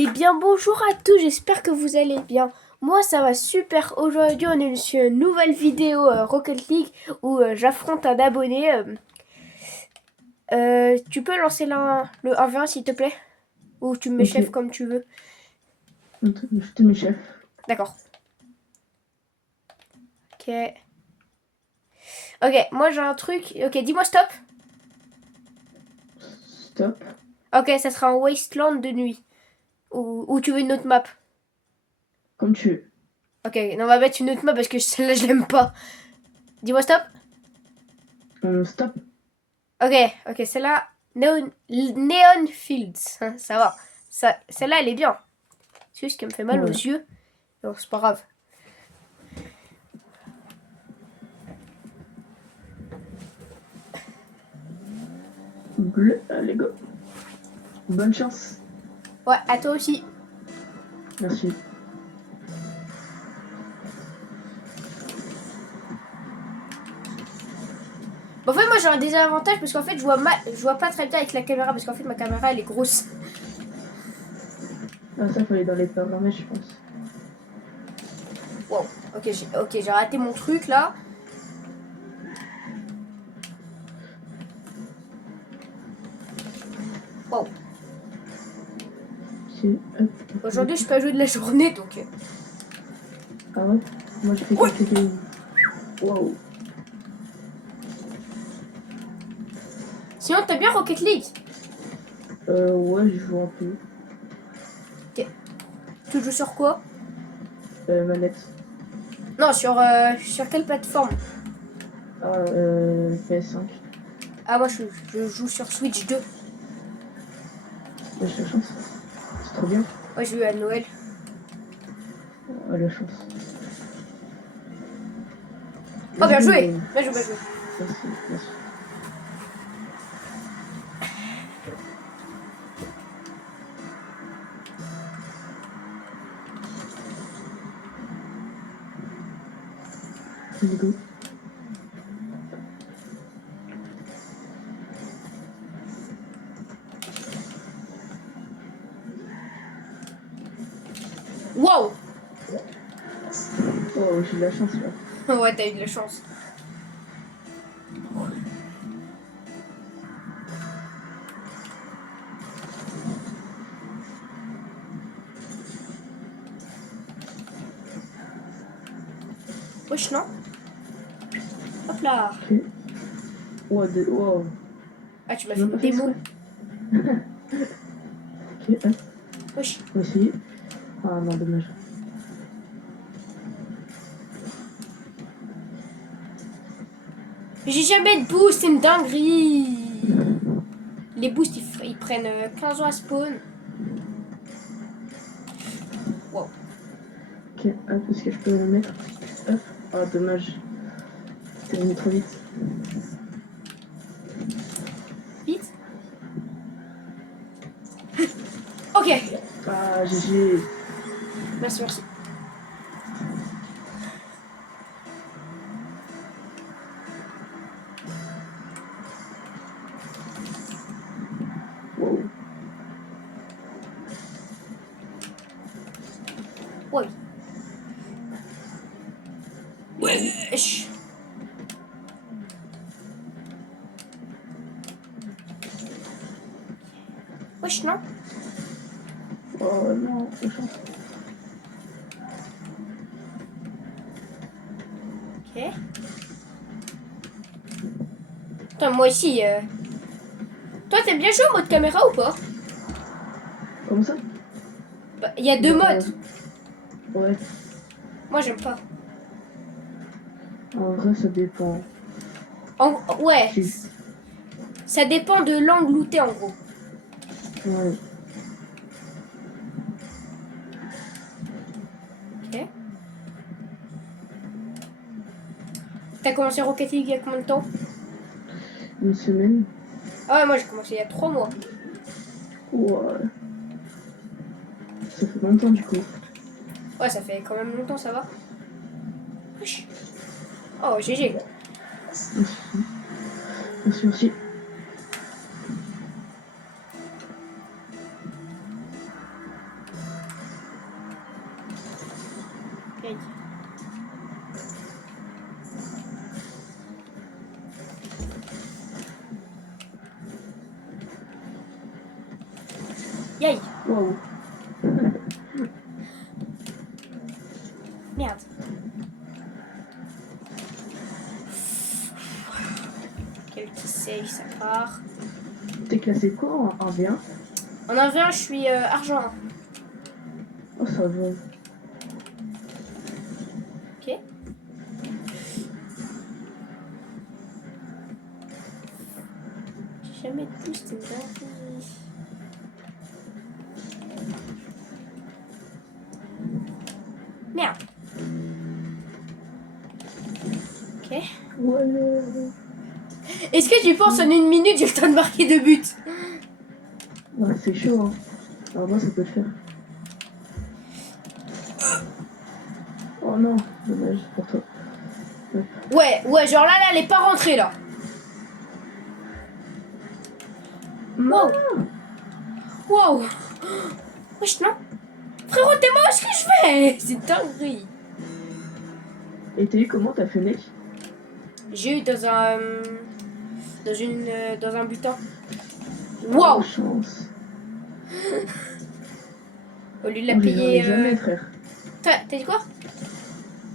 Eh bien bonjour à tous, j'espère que vous allez bien. Moi ça va super. Aujourd'hui on est sur une nouvelle vidéo Rocket League où j'affronte un abonné. Tu peux lancer le 1v1 s'il te plaît? Ou tu me mets chef Ok, comme tu veux. je te mets chef. D'accord. Ok. Ok, moi j'ai un truc. Ok, dis-moi stop. Stop. Ok, ça sera un wasteland de nuit. Ou tu veux une autre map? Comme tu veux. Ok, non, on va mettre une autre map parce que celle-là je l'aime pas. Dis-moi stop. Stop. Ok, ok, celle-là. Neon Fields. Hein, ça va. Celle-là elle est bien. C'est juste qu'elle me fait mal aux Ouais. yeux. Non, c'est pas grave. Bleu. Allez, go. Bonne chance. Ouais, à toi aussi. Merci. Bon, en fait, moi j'ai un désavantage parce qu'en fait, je vois pas très bien avec la caméra parce qu'en fait, ma caméra elle est grosse. Ah, ça, faut aller dans les paramètres, je pense. Wow. Ok, j'ai raté mon truc là. Wow. Ok, hop. Aujourd'hui, je peux pas jouer de la journée donc. Ah ouais? Moi, je fais Oui. quelques games. Wow. Sinon, t'as bien Rocket League? Ouais, je joue un peu. Ok. Tu joues sur quoi? Manette. Non, sur quelle plateforme? Ah, PS5. Ah, moi je joue sur Switch 2. J'ai la chance. C'est trop bien. Moi, j'ai eu à Noël. Ah, la chance. Oh, Let's bien joué! go. Bien joué, bien joué. Merci, merci. Let's go. Wow! Oh, j'ai de la chance, là. Ouais, t'as eu de la chance. Wesh, non? Hop là! Ok. Wow, wow. Ah, tu m'as J'ai fait même une pas fait démo. exprès. Ok, hop. Wesh. On va essayer. Ah non, dommage. J'ai jamais de boost, c'est une dinguerie! Les boosts, ils prennent 15 ans à spawn. Wow. Ok, hop, est-ce que je peux le mettre? Hop. Ah, dommage. C'est venu trop vite. Vite. Ok. Ah, GG. Merci, merci. Wow. Ouais. Wow. Wesh. Wesh, non? Oh non, la chance. Ok. Attends, moi aussi. Toi, t'aimes bien jouer au mode caméra ou pas? Comme ça? Bah, il y a deux Bah, modes. ouais. Moi, j'aime pas. En vrai, ça dépend. Ouais. J'ai- Ça dépend de l'angle où t'es, en gros. Ouais. Ok. T'as commencé Rocket League il y a combien de temps? Une semaine. Ah ouais, moi, j'ai commencé il y a 3 mois. Ouais. Ça fait longtemps du coup. Ouais, ça fait quand même longtemps, ça va. Wesh. Oh, GG. Merci. Merci, merci. Aïe. Aïe. Waouh. Merde. Quel qui save, ça part. T'es classé quoi en 1v1? En 1v1, je suis argent 1. Oh, ça va. Ok. J'ai jamais de boost, c'est une dinguerie. Merde. Ok. Ouais. Est-ce que tu penses en une minute, j'ai le temps de marquer 2 buts? Ouais, c'est chaud, hein. Alors moi, ça peut le faire. Oh non, dommage pour toi. Ouais, genre là, elle est pas rentrée là. Wow. Wow. Wesh, non. Frérot, t'es moche, ce que je fais? C'est dinguerie. Et t'as eu comment t'as fait, mec? J'ai eu dans un. Dans un butin. Oh, Wow. chance. Au lieu de la Moi, j'en ai payer. jamais, frère. T'as dit quoi?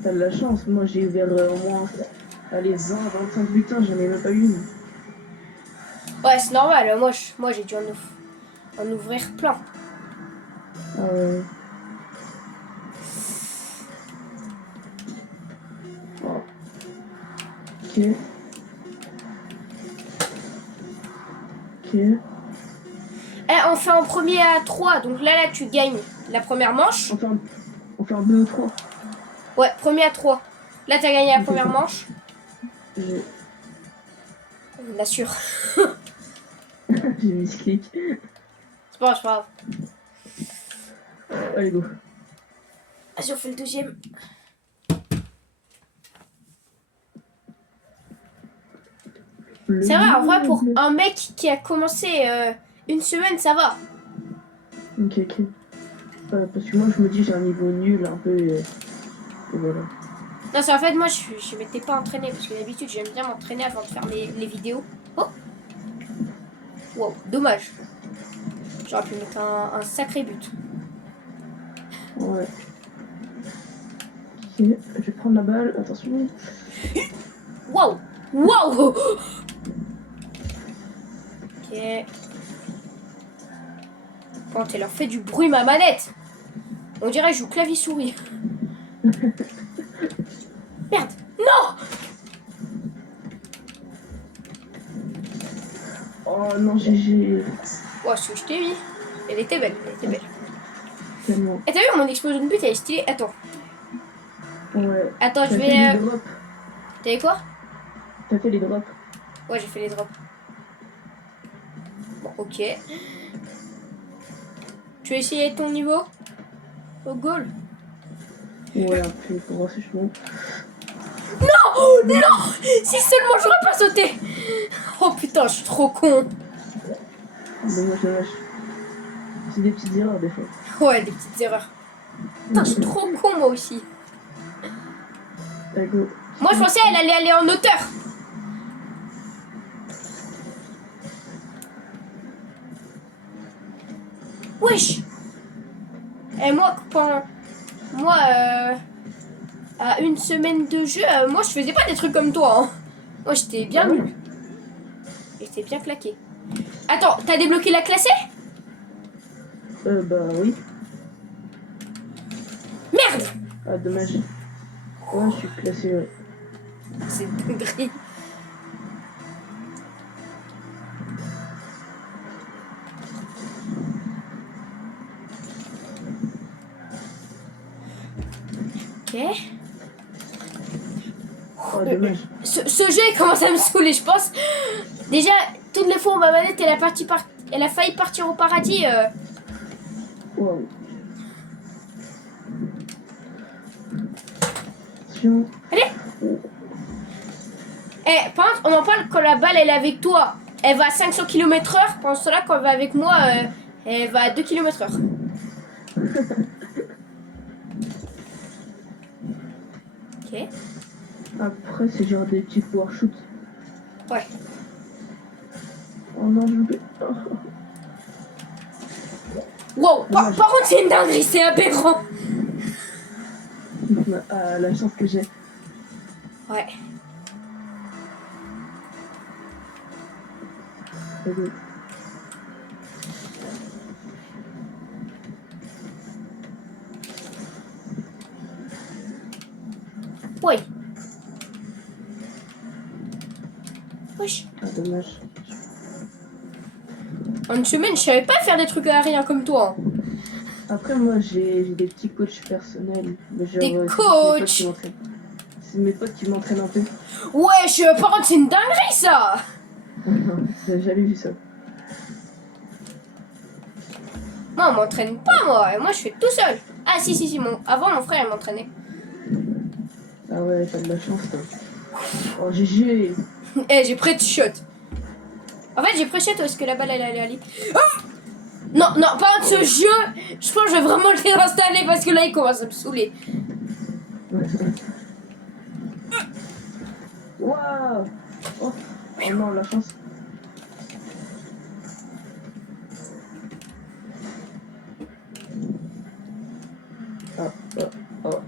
T'as de la chance. Moi, j'ai eu vers au moins, allez, 20, 25 butins, j'en ai même pas eu une. Ouais, c'est normal. Moi j'ai dû en ouvrir plein. Oh. Ok. Ok. Eh, on fait en premier à 3. Donc là, tu gagnes la première manche. On fait un 2 ou 3. Ouais, premier à 3. Là, t'as gagné la première manche. Bien sûr. J'ai mis ce clic. C'est pas grave. Allez, go. Vas-y, on fait le deuxième. Ça va, en vrai, pour un mec qui a commencé une semaine, ça va. Ok. Parce que moi, je me dis, j'ai un niveau nul, un peu. Et voilà. Non, c'est en fait, moi, je m'étais pas entraîné. Parce que d'habitude, j'aime bien m'entraîner avant de faire les vidéos. Oh. Wow, dommage. J'aurais pu mettre un sacré but. Ouais. Ok, je vais prendre la balle, attention. Wow. Wow. Ok. Quand elle leur fait du bruit, ma manette. On dirait que je joue clavier-souris. Merde. Non. Oh non, GG. Oh, ce que je t'ai mis. Elle était belle, Tellement. Et t'as vu mon explosion de but, elle est stylée. Attends. Ouais. Attends, je T'as vais... fait les drops. T'as vu quoi? T'as fait les drops. Ouais, j'ai fait les drops. Bon, ok. Tu veux essayer ton niveau? Au goal? Ouais, un peu, pour voir si je monte. Non! Oh, non! Si seulement j'aurais pas sauté! Oh putain, je suis trop con. Dommage. C'est des petites erreurs, des fois. Ouais, des petites erreurs. Putain, je suis trop con, moi aussi. Allez, go. Moi, je pensais qu'elle allait aller en hauteur. Wesh! Et moi, à une semaine de jeu, moi, je faisais pas des trucs comme toi. Hein. Moi, j'étais bien nul. J'étais bien claqué. Attends, t'as débloqué la classée? Bah oui. Merde! Ah, dommage. Ouais, je suis classé, ouais. C'est dinguerie. Ok. Oh, dommage. Ce jeu il commence à me saouler, je pense. Déjà, toutes les fois où ma manette elle a failli partir au paradis. Wow. Attention. Allez! Eh, par contre, on en parle quand la balle elle est avec toi. Elle va à 500 km/h. Pendant cela, quand elle va avec moi, elle va à 2 km/h. Ok. Après, c'est genre des petits power shoot. Ouais. Oh non, je vais. Wow. Par contre, c'est une dinguerie, c'est aberrant. Ah, la chance que j'ai. Ouais. Oui. Wesh. Ah, dommage. En une semaine, je savais pas faire des trucs à rien comme toi. Hein. Après, moi, j'ai des petits coachs personnels. Mais genre, Des c'est mes potes qui coachs. m'entraînent. C'est mes potes qui m'entraînent un peu. Wesh, par contre, c'est une dinguerie ça. J'ai jamais vu ça. Moi, on m'entraîne pas, moi. Et moi, je fais tout seul. Ah, si. Avant, mon frère, il m'entraînait. Ah ouais, t'as de la chance, toi. Oh, GG. Eh, j'ai pré-shot. En fait, j'ai pré-shot parce que la balle, elle allait aller. Oh non, pas de ce jeu. Je pense que je vais vraiment le réinstaller parce que là, il commence à me saouler. Waouh. Oh non, la chance. Oh,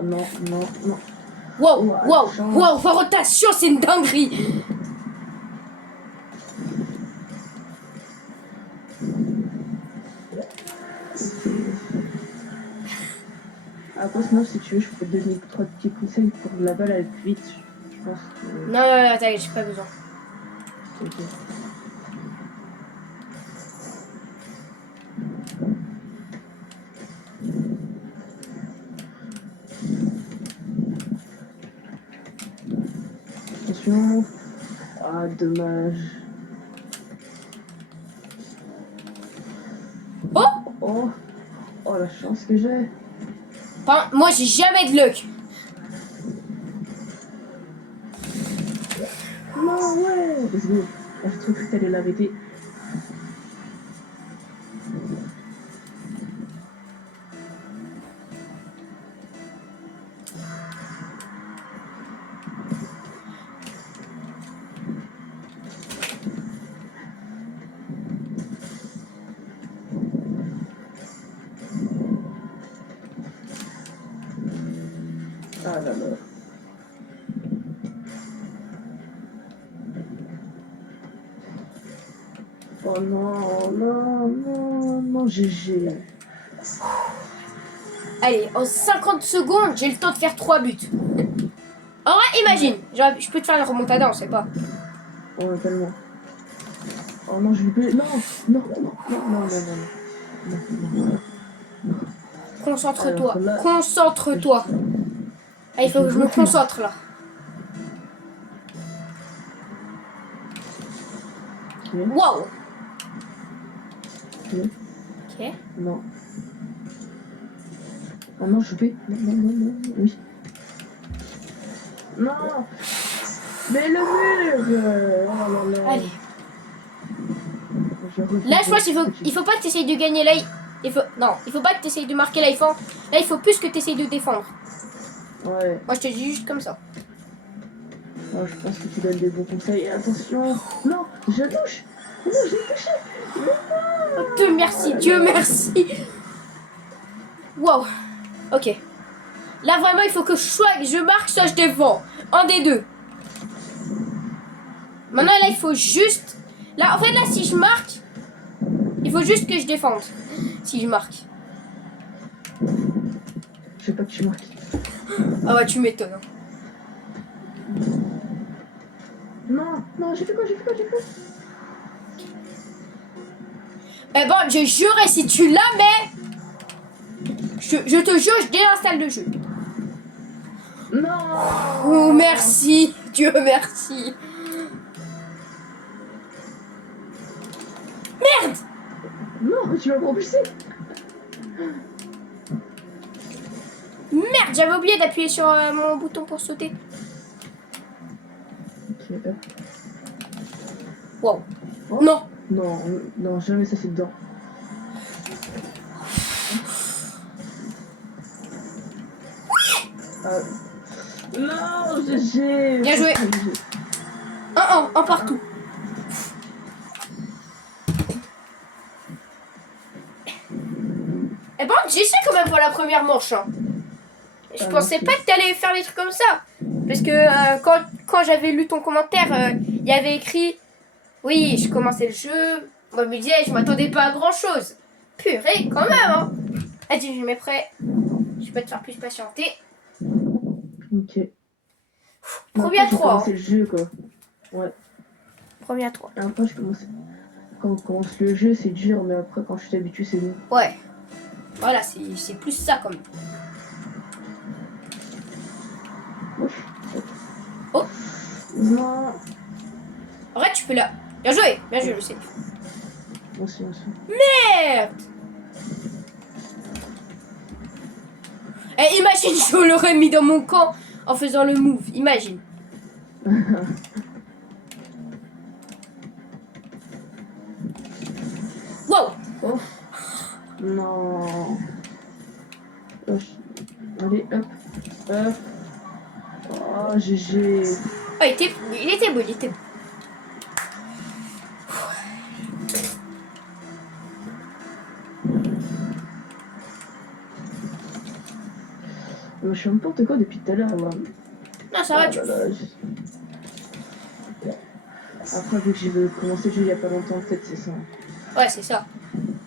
non. Wow, rotation, c'est une dinguerie. Après, sinon, si tu veux, je peux te donner 3 petits conseils pour que la balle aille plus vite. Je pense que. Non, t'inquiète, j'ai pas besoin. Ok. Attention. Ah, dommage. Oh, la chance que j'ai. Enfin, moi, j'ai jamais de luck. Non, ouais. Let's go. Ah, j'ai trop cru que t'allais l'arrêter. Ah là là. Oh non, GG. Allez, en 50 secondes, j'ai le temps de faire 3 buts. En vrai, imagine. Genre, je peux te faire une remontada, on sait pas. Oh, tellement. Oh non, je vais. Non. Concentre-toi. Alors là, Concentre-toi. Ah, il faut que je me concentre là. Ok. Wow. Ok. Ok. Non. Oh non, je vais. Non. Oui. Non. Mais le mur. Oh là là. Allez. Là, je pense qu'il faut pas que tu essayes de gagner. Là, il faut pas que tu essayes de marquer là. Là, il faut plus que tu essayes de défendre. Ouais. Moi, je te dis juste comme ça. Oh, je pense que tu donnes des bons conseils. Et attention. Non, je touche. Non, j'ai touché. Oh, Dieu merci, Dieu merci. Wow. Ok. Là, vraiment, il faut que je marque, soit je défends. Un des deux. Maintenant, là, il faut juste... Là, en fait, là, si je marque, il faut juste que je défende. Si je marque. Je sais pas que tu marques. Ah ouais, tu m'étonnes. Hein. Non, j'ai fait quoi Eh bon, je jurerai si tu l'as, mais... Je te jure, je désinstalle le jeu. Non. Oh, merci. Dieu merci. Merde. Non, tu m'as propulsé. Merde, j'avais oublié d'appuyer sur mon bouton pour sauter. Ok, hop. Wow. Oh. Non. Non, jamais ça c'est dedans. Non, GG. Bien joué. Un partout. Eh ben, j'essaie quand même pour la première manche. Hein. Je pensais pas que t'allais faire des trucs comme ça. Parce que quand j'avais lu ton commentaire, il y avait écrit oui, je commençais le jeu. Moi, je me disais, je m'attendais pas à grand chose. Purée, quand même. Hein. Vas-y, je mets prêt. Je peux te faire plus patienter. Ok. Premier à 3. C'est le jeu, quoi. Ouais. Premier à 3. Et après, quand on commence le jeu, c'est dur, mais après, quand je suis habitué, c'est bon. Ouais. Voilà, c'est plus ça, quand même. Oh. Non. Arrête, tu peux là. Bien joué, le save. Merci. Merde. Eh, imagine, je l'aurais mis dans mon camp en faisant le move. Imagine. Wow. Oh. Non. Allez, hop. Oh, GG. Oh, il était beau. Je fais n'importe quoi depuis tout à l'heure. Non, ça va, tu... Après, vu que j'ai commencé le jeu il y a pas longtemps, peut-être c'est ça. Ouais, c'est ça.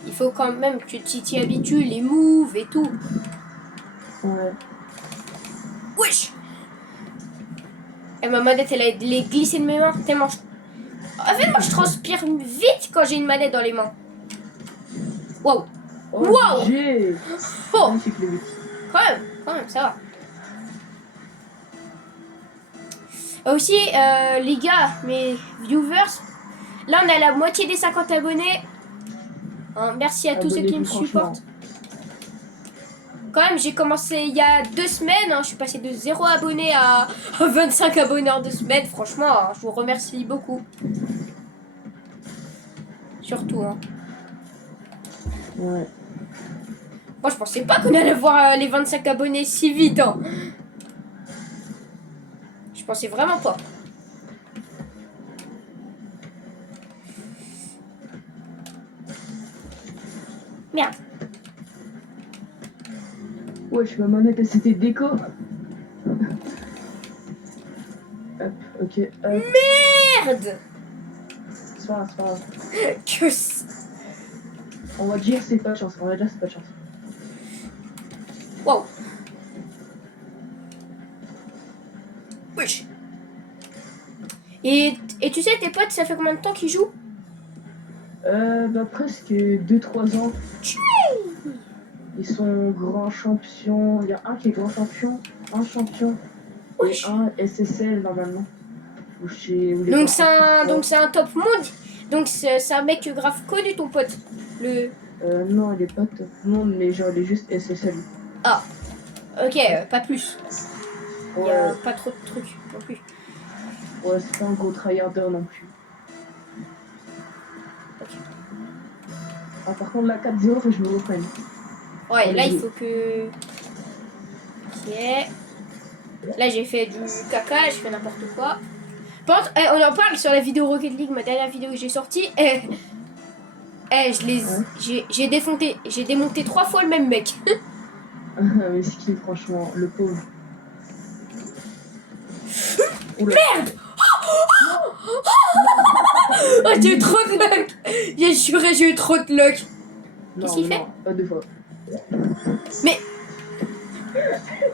Il faut quand même que tu t'y habitues, les moves et tout. Ouais. Wesh. Et ma manette, elle a glissé de mes mains tellement... En fait, moi, je transpire vite quand j'ai une manette dans les mains. Wow. Oh, Wow. GG. Oh. Magnifique, le but. Quand même, ça va. Aussi, les gars, mes viewers, là, on a la moitié des 50 abonnés. Hein, merci à tous ceux qui me supportent. Quand même, j'ai commencé il y a 2 semaines. Hein, je suis passé de 0 abonnés à 25 abonnés en 2 semaines. Franchement, hein, je vous remercie beaucoup. Surtout. Hein. Ouais. Moi, je pensais pas qu'on allait voir les 25 abonnés si vite. Hein. Je pensais vraiment pas. Merde. Wesh, ma manette, elle s'était déco. Hop, ok. Merde. C'est pas grave. Que... On va dire c'est pas de chance. Wow. Wesh. Et tu sais, tes potes, ça fait combien de temps qu'ils jouent? Bah presque 2-3 ans. Ils sont grands champions. Il y a un qui est grand champion, un champion et un SSL normalement. Donc c'est un top monde. Donc c'est un mec grave connu, ton pote. Non, il est pas top monde, mais genre il est juste SSL. Ah. Ok, pas plus. Il y a pas trop de trucs non plus. Ouais, c'est pas un gros tryharder non plus. Ok. Ah, par contre, la 4-0, faut que je me reprenne. Ouais, là il faut que... Ok. Là j'ai fait du caca, j'ai fait n'importe quoi. Par contre, on en parle sur la vidéo Rocket League, ma dernière vidéo que j'ai sortie. J'ai démonté 3 fois le même mec. Mais ce qui est franchement, le pauvre. Merde. Oh, j'ai eu trop de luck. J'ai juré, j'ai eu trop de luck. Qu'est-ce qu'il fait? Pas 2 fois. Mais...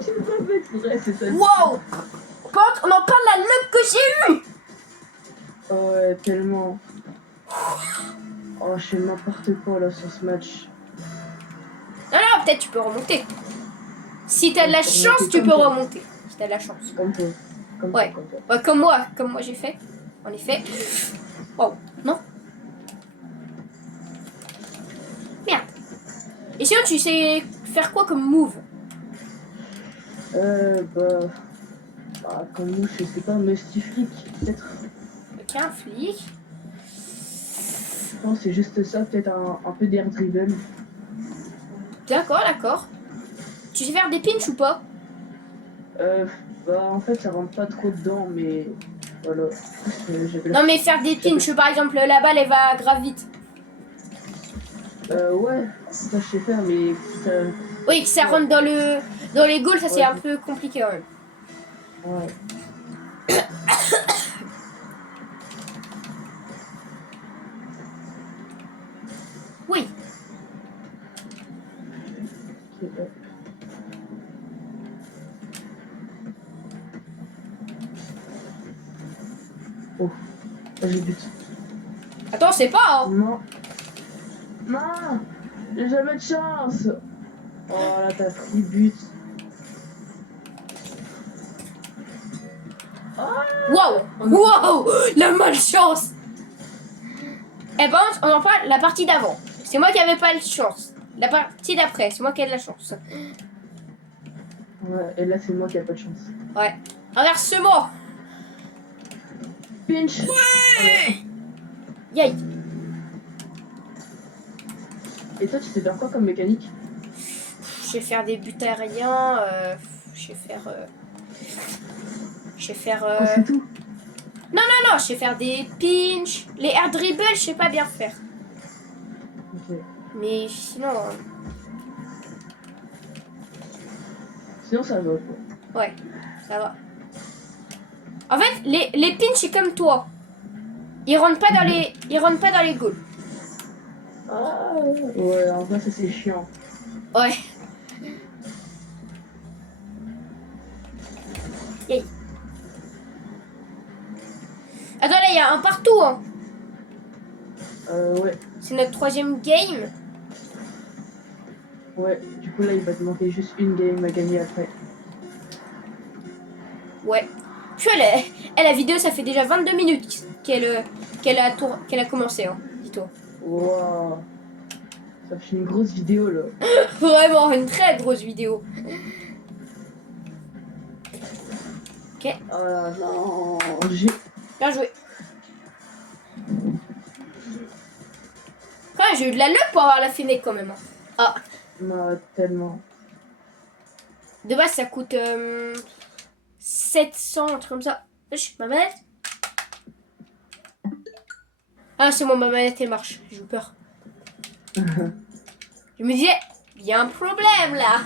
Tu peux pas mettre, c'est vrai, c'est ça. Wow. Par contre, on en parle la luck que j'ai eu. Ouais, tellement. Oh, je fais n'importe quoi là sur ce match. Non, peut-être tu peux remonter. Si t'as de la chance, tu peux remonter. Si t'as de la chance. Comme toi. Ouais, comme moi j'ai fait. En effet. Oh, non. Merde. Et sinon, tu sais faire quoi comme move? Comme nous, je sais pas, Musty Flick, peut-être. Ok, un flic. Non, c'est juste ça, peut-être un peu d'air dribble. D'accord. Tu sais faire des pinches ou pas? Bah, en fait, ça rentre pas trop dedans, mais voilà. J'avais Non, mais faire des pinches, par exemple, la balle, elle va grave vite. Ouais, ça je sais faire, mais ça. Oui, que ça rentre dans les goals, ça c'est Ouais, un peu compliqué quand même. ouais. Oui. Ok, ouais. Oh, là, j'ai but. Attends, c'est pas, hein. Non, non, j'ai jamais de chance. Oh là, t'as pris but. Waouh. Waouh. La malchance. Eh ben, on en parle la partie d'avant. C'est moi qui avais pas de chance. La partie d'après, c'est moi qui ai de la chance. Ouais, et là, c'est moi qui ai pas de chance. Ouais. Inversement. Pinch. Yay. Et toi, tu sais faire quoi comme mécanique? Je vais faire des buts aériens. Je vais faire. Je vais faire. Oh, c'est tout. Non, je sais faire des pinch. Les air dribbles, je sais pas bien faire. Ok. Mais sinon. Sinon, ça va quoi. Ouais, ça va. En fait, les pinch, c'est comme toi. Ils rentrent pas dans les goals. Ah, ouais, en vrai, ça c'est chiant. Ouais. Yay. Attends, là, il y a un partout, hein. Ouais, C'est notre 3e game. ouais. Du coup, là, il va te manquer juste une game à gagner après. Ouais. Puis la vidéo, ça fait déjà 22 minutes qu'elle a commencé, hein. Dis-toi. Waouh. Ça fait une grosse vidéo là. Vraiment, une très grosse vidéo. Ok, Ah non, j'ai. bien joué. Enfin, j'ai eu de la luck pour avoir la fenêtre quand même, hein. Ah, Tellement. de base, ça coûte 700, un truc comme ça. Wesh, ma manette. Ah, c'est bon, ma manette, elle marche. J'ai eu peur. Je me disais, il y a un problème là.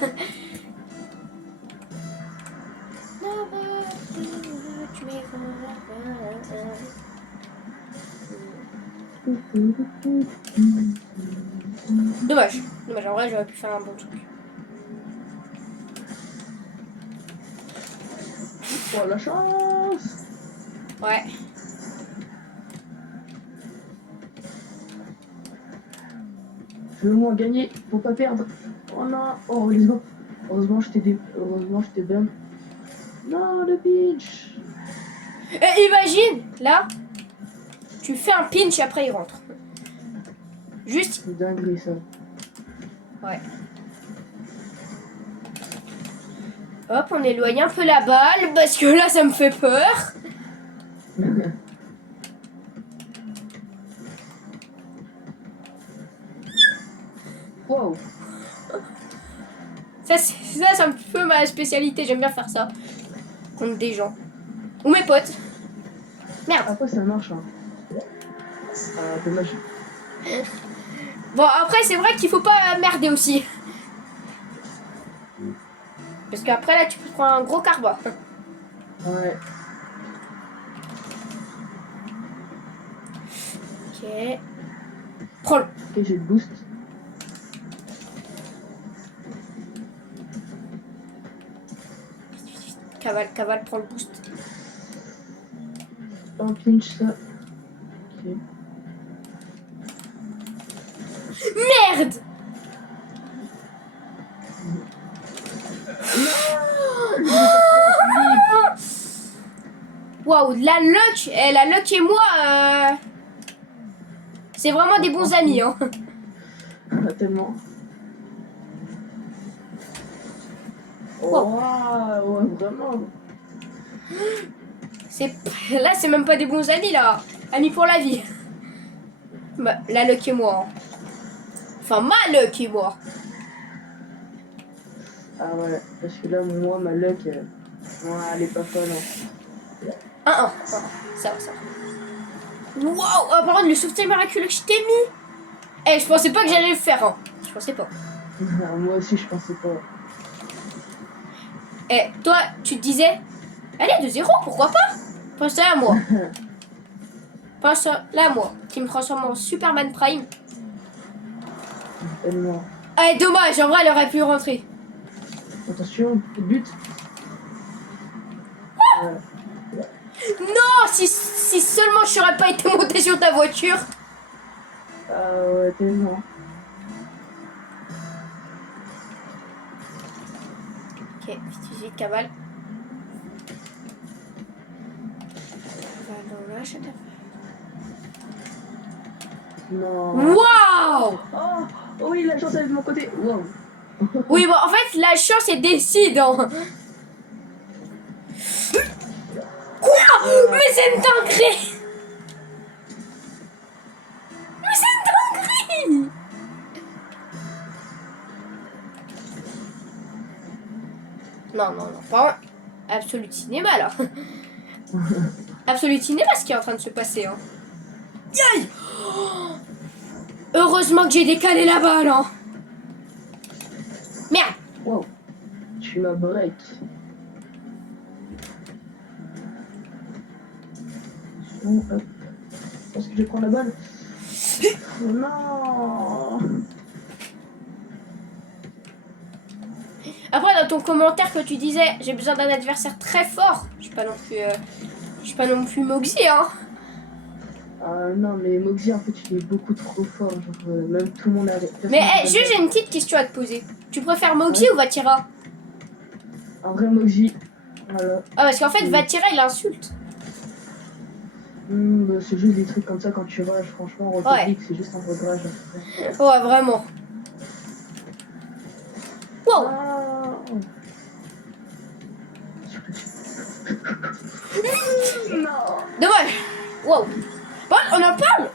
Dommage. Dommage, en vrai, j'aurais pu faire un bon truc. Oh la chance. Ouais. Je veux au moins gagner pour pas perdre. Oh non. Oh, heureusement. Heureusement, j'étais bien. Non, le pinch. Et imagine, là, tu fais un pinch après il rentre. Juste. C'est dinguerie ça. Ouais. Hop, on éloigne un peu la balle parce que là, ça me fait peur. Wow. Ça, c'est un peu ma spécialité. J'aime bien faire ça. Contre des gens. Ou mes potes. Merde. Après, ça marche. Hein. Ah, dommage. Bon, après, c'est vrai qu'il faut pas merder aussi. Parce qu'après, là, tu peux prendre un gros carba. Ouais. Ok. Prends-le. Ok, j'ai le boost. Cavale, prends le boost. Un pinch ça. Ok. Merde! Waouh, la luck et moi, c'est vraiment des bons amis, hein. Ah, tellement. Oh, ouais, vraiment. Là, c'est même pas des bons amis, là. Amis pour la vie. Bah, la luck et moi. Hein. Enfin, ma luck et moi. Ah ouais, parce que là, moi, ma luck. Ouais, elle est pas folle. Hein. 1-1. Ça va, ça va. Waouh! Oh, par contre, le sauvetage miraculeux que je t'ai mis! Eh, je pensais pas que j'allais le faire, hein. Je pensais pas. Moi aussi, je pensais pas. Eh, toi, tu te disais, allez, 2-0, pourquoi pas? Pense là à moi. Pense là à moi, qui me transforme en Superman Prime. Tellement. Ah, dommage, en vrai, elle aurait pu rentrer. Attention, but. Non, si seulement je n'aurais pas été monté sur ta voiture. Ah ouais, tellement. Ok, vite, cavale. Voilà, je t'appelle. Non. Waouh! Oh, oui, la chance elle est de mon côté. Wow. Oui, bon, en fait, la chance, elle décide. Hein. Quoi? Mais c'est une dinguerie! Mais c'est une dinguerie! Non, pas Absolute Cinéma, là. Absolute Cinéma, ce qui est en train de se passer. Hein. Aïe! Heureusement que j'ai décalé la balle. Hein. Merde! Wow. Tu m'as break. Bon, hop. Est-ce que je prends la balle? Non. Après, dans ton commentaire que tu disais, j'ai besoin d'un adversaire très fort. Je suis pas non plus Moxie, hein. Non, mais Moxie, en fait, il est beaucoup trop fort. Genre, même tout le monde a. Mais j'ai une petite question à te poser. Tu préfères Moxie ou Vatira? Un vrai Moxie. Voilà. Ah, parce qu'en fait, Vatira, il insulte. Bah, c'est juste des trucs comme ça quand tu rages. Franchement, en public, c'est juste un regrage. Ouais, vraiment. Wow! Non. Dommage! Wow! Bon, on en parle!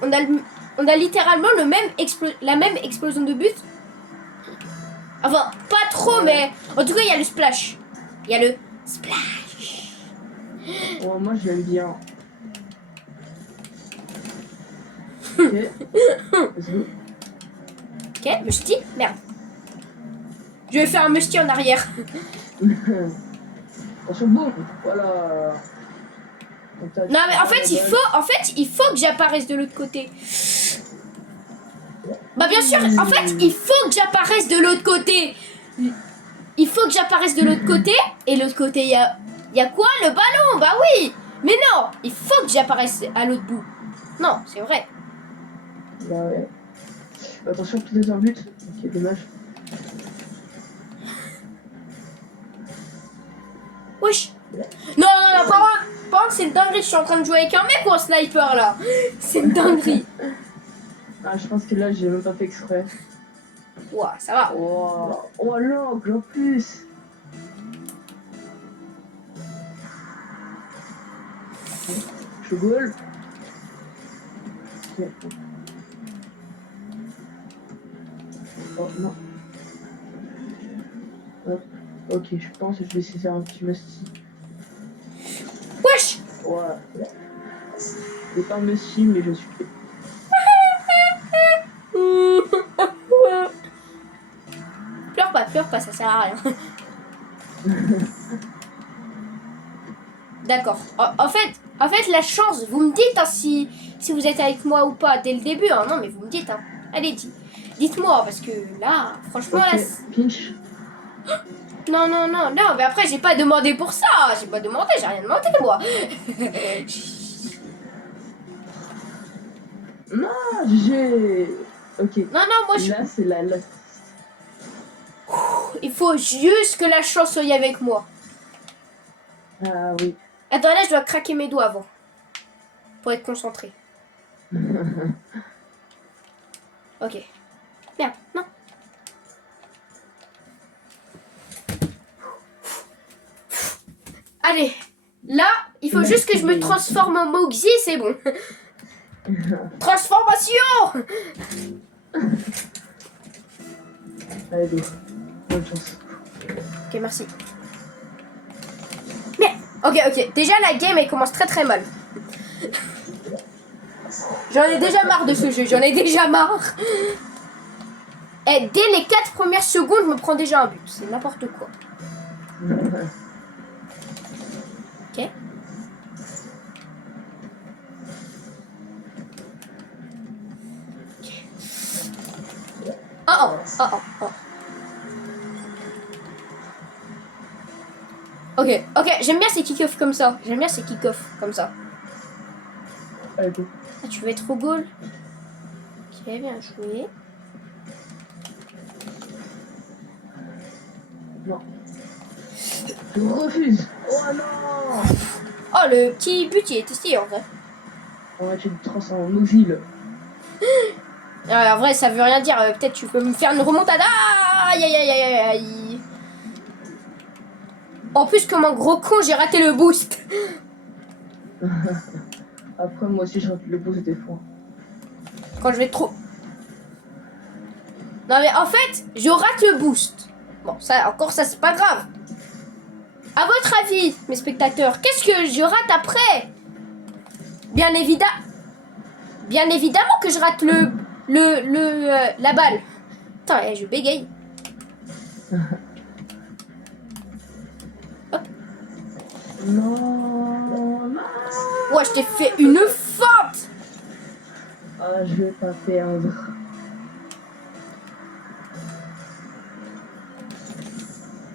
On a littéralement la même explosion de but. Enfin, pas trop, mais en tout cas, il y a le splash. Il y a le splash. Oh, moi, je l'aime bien. Ok. Let's go. Ok, Musti. Merde. Je vais faire un Musti en arrière. Attention, boum. Voilà. Non, mais en fait, il faut que j'apparaisse de l'autre côté. Bah, bien sûr, en fait, il faut que j'apparaisse de l'autre côté. Il faut que j'apparaisse de l'autre côté. Et l'autre côté, il y a quoi? Le ballon? Bah oui. Mais non, il faut que j'apparaisse à l'autre bout. Non, c'est vrai. Bah ouais. Attention, peut-être un but. Ok, dommage. Wesh. Non, par contre, c'est une dinguerie. Je suis en train de jouer avec un mec ou un sniper là. C'est une dinguerie. Ah, je pense que là, j'ai même pas fait exprès. Ouah, ça va. Wow. Oh, l'angle en plus. Je goal. Ok. Oh non. Hop. Ok, je pense que je vais essayer de faire un petit musty. Wesh. Ouais. C'est pas un musty, mais je suis. Pleure pas, ça sert à rien. D'accord. En fait, la chance, vous me dites hein, si vous êtes avec moi ou pas dès le début. Hein. Non, mais vous me dites. Hein. Allez, dites-moi, parce que là, franchement, okay. là... Pinch. Non, mais après, j'ai pas demandé pour ça. J'ai pas demandé, j'ai rien demandé, moi. Non, j'ai... Ok. Non, moi, je... Là, c'est la... Il faut juste que la chance soit avec moi. Ah oui. Attends, là, je dois craquer mes doigts avant. Pour être concentré. Ok. Merde, non. Allez. Là, il faut juste que je me transforme en Moxie, c'est bon. Transformation. Allez, go. Bonne chance. Ok, merci. Ok. Déjà, la game, elle commence très très mal. J'en ai déjà marre de ce jeu. J'en ai déjà marre. Et dès les 4 premières secondes, je me prends déjà un but. C'est n'importe quoi. Ok. Oh. Ok, j'aime bien ces kick-off comme ça. Allez, go. Ah, tu veux être au goal? Ok, bien joué. Non. Je refuse. Oh non. Oh, le petit but, il était stylé en vrai. On va te transformer en ovile. En vrai, ça veut rien dire. Peut-être tu peux me faire une remontada. Aïe. En plus, comme un gros con, j'ai raté le boost. Après, moi aussi, je rate le boost des fois. Quand je vais trop... Non mais en fait, je rate le boost. Bon, ça, c'est pas grave. À votre avis, mes spectateurs, qu'est-ce que je rate après? Bien évidemment que je rate la balle. Putain, je bégaye. Non. Ouais, je t'ai fait une feinte. Ah, je vais pas perdre.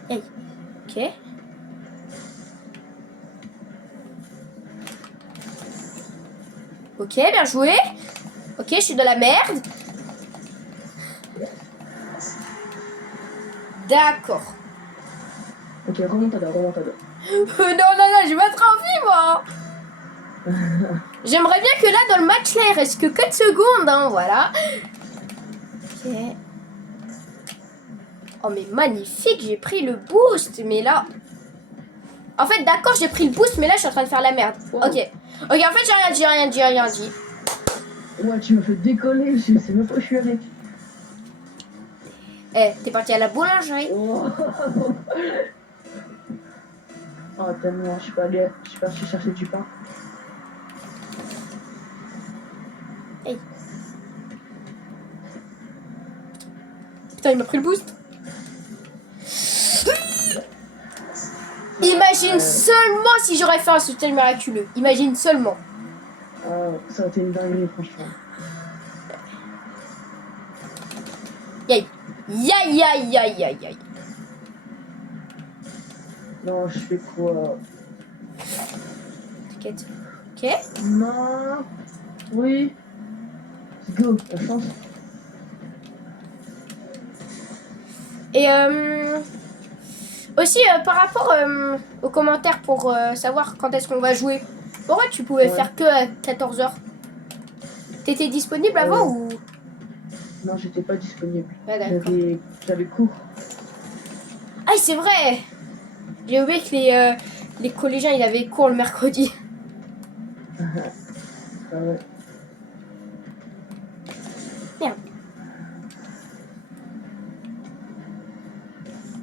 Hey. Ok. Ok, bien joué. Ok, je suis dans la merde. D'accord. Ok, remontada. Non, j'ai pas trop envie, moi. J'aimerais bien que là, dans le match, là, il reste que 4 secondes, hein, voilà. Ok. Oh, mais magnifique, j'ai pris le boost, mais là... En fait, d'accord, j'ai pris le boost, mais là, je suis en train de faire la merde. Wow. Ok, en fait, j'ai rien dit. Ouais, tu m'as fait décoller, je sais même pas où je suis avec. T'es parti à la boulangerie. Oh, tellement, je suis parti chercher du pain. Hey. Putain, il m'a pris le boost. Imagine seulement si j'aurais fait un soutien miraculeux. Imagine seulement. Ça aurait été une dinguerie, franchement. Yaï. Non, je fais quoi? T'inquiète. Ok. Non. Oui. Let's go, la chance. Et aussi par rapport aux commentaires pour savoir quand est-ce qu'on va jouer. Pourquoi tu pouvais faire que à 14h? T'étais disponible avant ou? Non, j'étais pas disponible. Ah, d'accord. J'avais cours. Ah, c'est vrai. J'ai oublié que les collégiens ils avaient cours le mercredi. Ah ouais. Merde.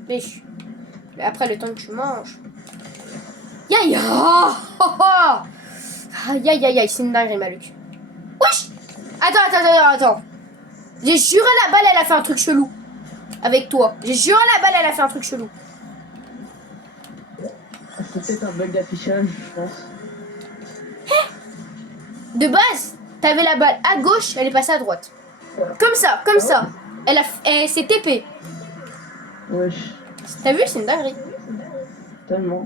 Mais après le temps que tu manges. Yaï. Aïe, c'est une dinguerie, Maluc. Wesh. Attends. J'ai juré la balle, elle a fait un truc chelou. Avec toi. J'ai juré la balle, elle a fait un truc chelou. C'est peut-être un bug d'affichage, je pense. De base, t'avais la balle à gauche, elle est passée à droite. Comme ça. Elle s'est TP. Wesh. T'as vu, c'est une dinguerie. Tellement.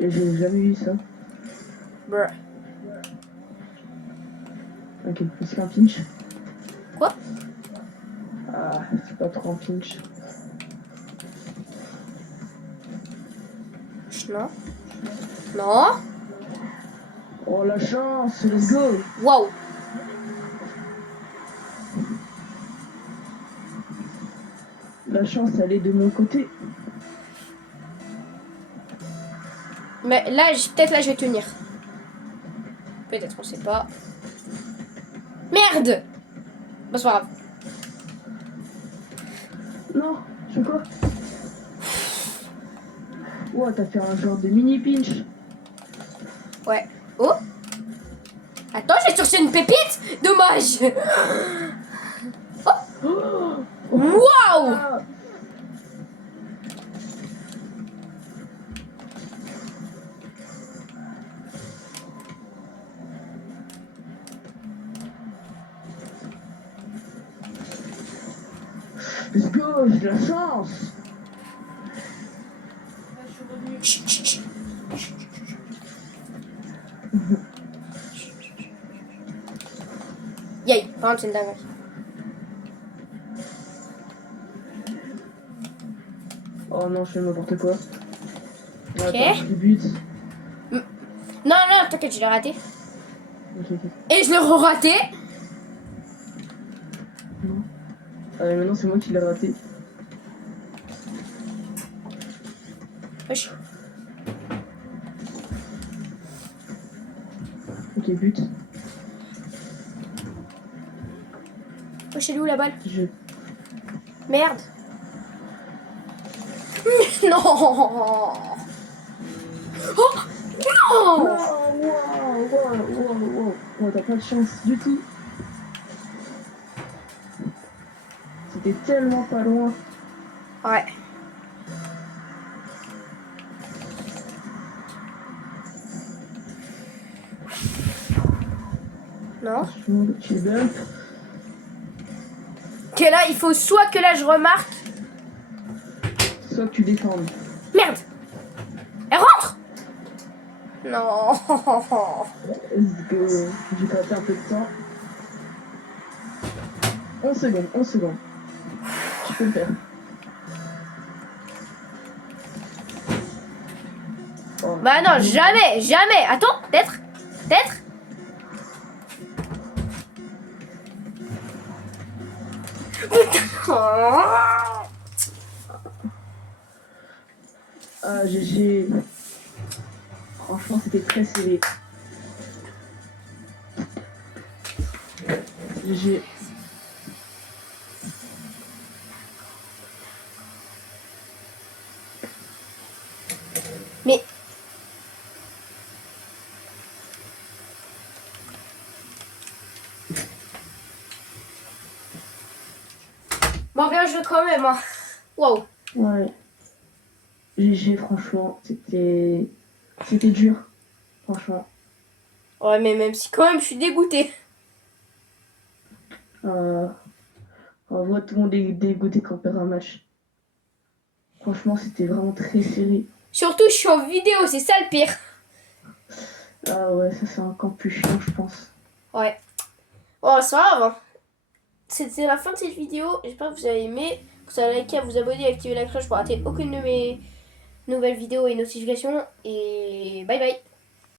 Et j'ai jamais vu ça. Bruh. Ok, plus qu'un pinch. Quoi? Ah, c'est pas trop un pinch. Non. Oh la chance, let's go. Waouh. La chance, elle est de mon côté. Mais là, peut-être là, je vais tenir. Peut-être, on sait pas. Merde. Bon, c'est pas grave. Non, je fais quoi? Oh, t'as fait un genre de mini pinch. Ouais. Oh. Attends, j'ai cherché une pépite. Dommage. Oh, Waouh. ah. Let's go, j'ai de la chance. Chut, chut, chut. Yay. Par contre, c'est une dinguerie. Oh non, je fais n'importe quoi. Là, Ok. attends, je débute. Non, non, t'inquiète, je l'ai raté. Ok. Et je l'ai re-raté. Non. Ah, mais maintenant, c'est moi qui l'ai raté. Wesh. Ok, but. Wesh, elle est où la balle? Je... Merde. Non. Oh Oh, non. wow. Oh, t'as pas de chance du tout. C'était tellement pas loin. Ouais. Non. Franchement, tu bump. Ok, là, il faut soit que là je remarque. Soit que tu défendes. Merde. Elle rentre. Non. Let's go. J'ai passé un peu de temps. 11 secondes. Tu peux le faire. Oh, Bah non, jamais. Attends, peut-être. Ah, GG. Franchement, c'était très serré. GG. Mais bon, bien joué quand même. Hein. Wow. Ouais. GG, franchement, c'était dur. Franchement. Ouais, mais même si quand même je suis dégoûtée. On voit tout le monde est dégoûté quand on perd un match. Franchement, c'était vraiment très serré. Surtout, je suis en vidéo, c'est ça le pire. Ah ouais, ça c'est encore plus chiant, je pense. Ouais. Oh, c'est grave. Hein. C'était la fin de cette vidéo. J'espère que vous avez aimé. Vous avez liké, à vous abonner, activer la cloche pour rater aucune de mes nouvelles vidéos et notifications. Et bye bye.